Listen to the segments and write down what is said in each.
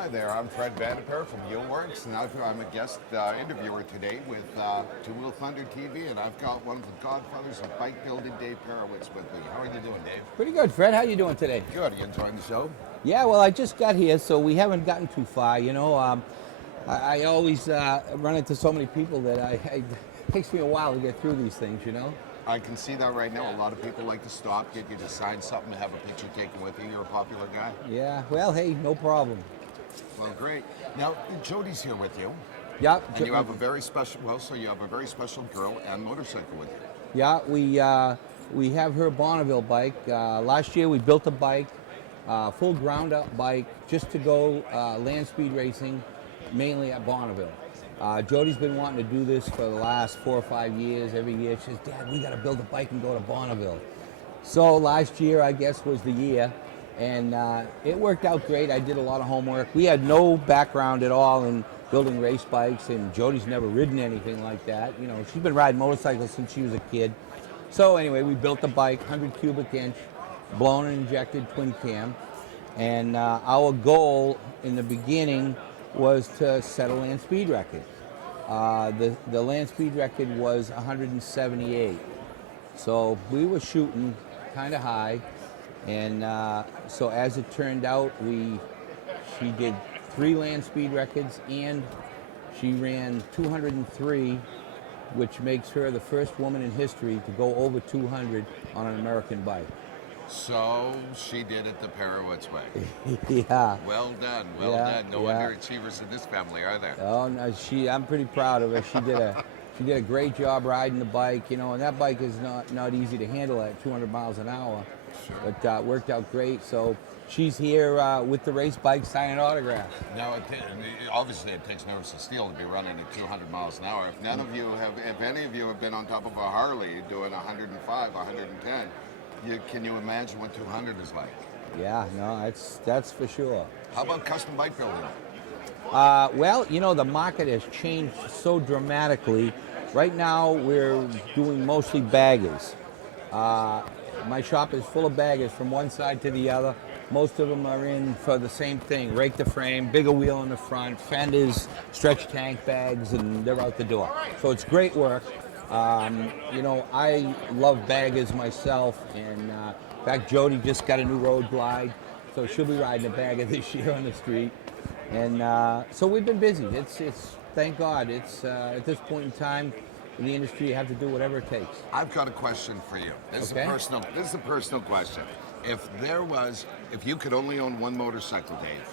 Hi there, I'm Fred Vanderpeer from Yieldworks, and I'm a guest interviewer today with Two Wheel Thunder TV, and I've got one of the godfathers of bike building, Dave Perewitz, with me. How are you doing, Dave? Pretty good, Fred. How you doing today? Good. Are you enjoying the show? Yeah, well, I just got here, so we haven't gotten too far. You know, I always run into so many people that it takes me a while to get through these things, you know? I can see that right now. A lot of people like to stop, get you to sign something, have a picture taken with you. You're a popular guy. Yeah, well, hey, no problem. Well, great. Now, Jody's here with you. Yeah. And you have a very special, you have a very special girl and motorcycle with you. Yeah, we have her Bonneville bike. Last year we built a bike, full ground up bike, just to go land speed racing, mainly at Bonneville. Jody's been wanting to do this for the last 4 or 5 years. Every year she says, Dad, we got to build a bike and go to Bonneville. So last year, I guess, was the year. And it worked out great. I did a lot of homework. We had no background at all in building race bikes, and Jody's never ridden anything like that. You know, she's been riding motorcycles since she was a kid. So anyway, we built the bike, 100 cubic inch, blown and injected twin cam. And our goal in the beginning was to set a land speed record. The land speed record was 178. So we were shooting kind of high. And so as it turned out, she did 3 land speed records, and she ran 203, which makes her the first woman in history to go over 200 on an American bike. So she did it the Perewitz way. Yeah. Well done, well done. No underachievers in this family, are there? Oh no, I'm pretty proud of her. She did a great job riding the bike, you know, and that bike is not easy to handle at 200 miles an hour. Sure. But worked out great. So she's here with the race bike signing autographs. Now, obviously, it takes nerves of steel to be running at 200 miles an hour. If any of you have been on top of a Harley doing 105, 110, can you imagine what 200 is like? Yeah, no, that's for sure. How about custom bike building? Well, you know, the market has changed so dramatically. Right now, we're doing mostly baggers. My shop is full of baggers from one side to the other. Most of them are in for the same thing: rake the frame, bigger wheel in the front, fenders, stretch tank bags, and they're out the door. So it's great work. You know, I love baggers myself, and in fact, Jody just got a new road glide, so she'll be riding a bagger this year on the street. And so we've been busy. It's thank God. It's at this point in time in the industry, you have to do whatever it takes. I've got a question for you. This is a personal question. If you could only own one motorcycle, Dave,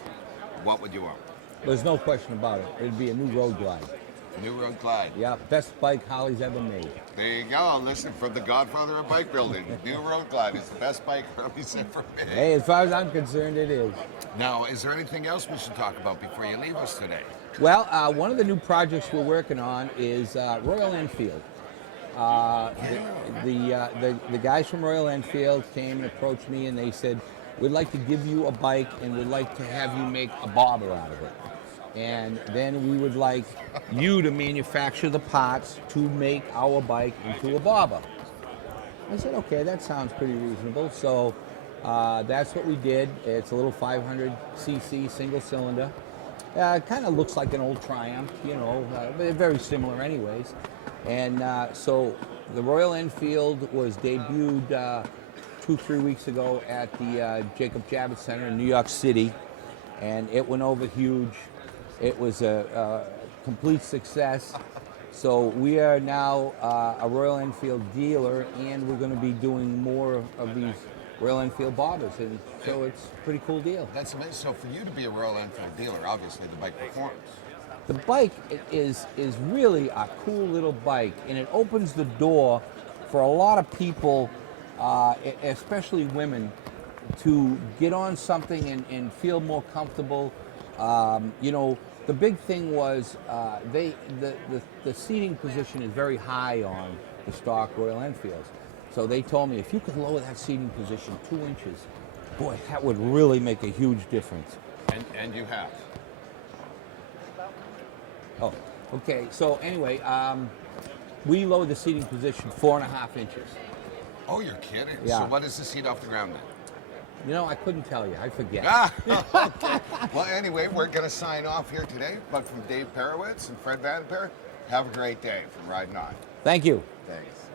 what would you own? There's no question about it. It'd be a new road glide. New Road Glide. Yeah, best bike Harley's ever made. There you go. Listen, from the godfather of bike building, New Road Glide is the best bike Harley's ever made. Hey, as far as I'm concerned, it is. Now, is there anything else we should talk about before you leave us today? Well, one of the new projects we're working on is Royal Enfield. The guys from Royal Enfield came and approached me, and they said, we'd like to give you a bike, and we'd like to have you make a bobber out of it. And then we would like you to manufacture the parts to make our bike into a bobber. I said, okay, that sounds pretty reasonable. So that's what we did. It's a little 500cc single cylinder. It kind of looks like an old Triumph, you know, but very similar anyways. And so the Royal Enfield was debuted 2-3 weeks ago at the Jacob Javits Center in New York City, and it went over huge. It was a complete success. So we are now a Royal Enfield dealer, and we're going to be doing more of these Royal Enfield bobbers, and so it's a pretty cool deal. That's amazing. So for you to be a Royal Enfield dealer, obviously the bike performs. The bike is really a cool little bike, and it opens the door for a lot of people, especially women, to get on something and feel more comfortable. You know, the big thing was the seating position is very high on the stock Royal Enfields. So they told me, if you could lower that seating position 2 inches, boy, that would really make a huge difference. And you have. Oh, okay. So anyway, we lowered the seating position 4.5 inches. Oh, you're kidding? Yeah. So what is the seat off the ground then? You know, I couldn't tell you. I forget. Okay. Well, anyway, we're going to sign off here today. But from Dave Perewitz and Fred Van Peer, have a great day from Riding On. Thank you. Thanks.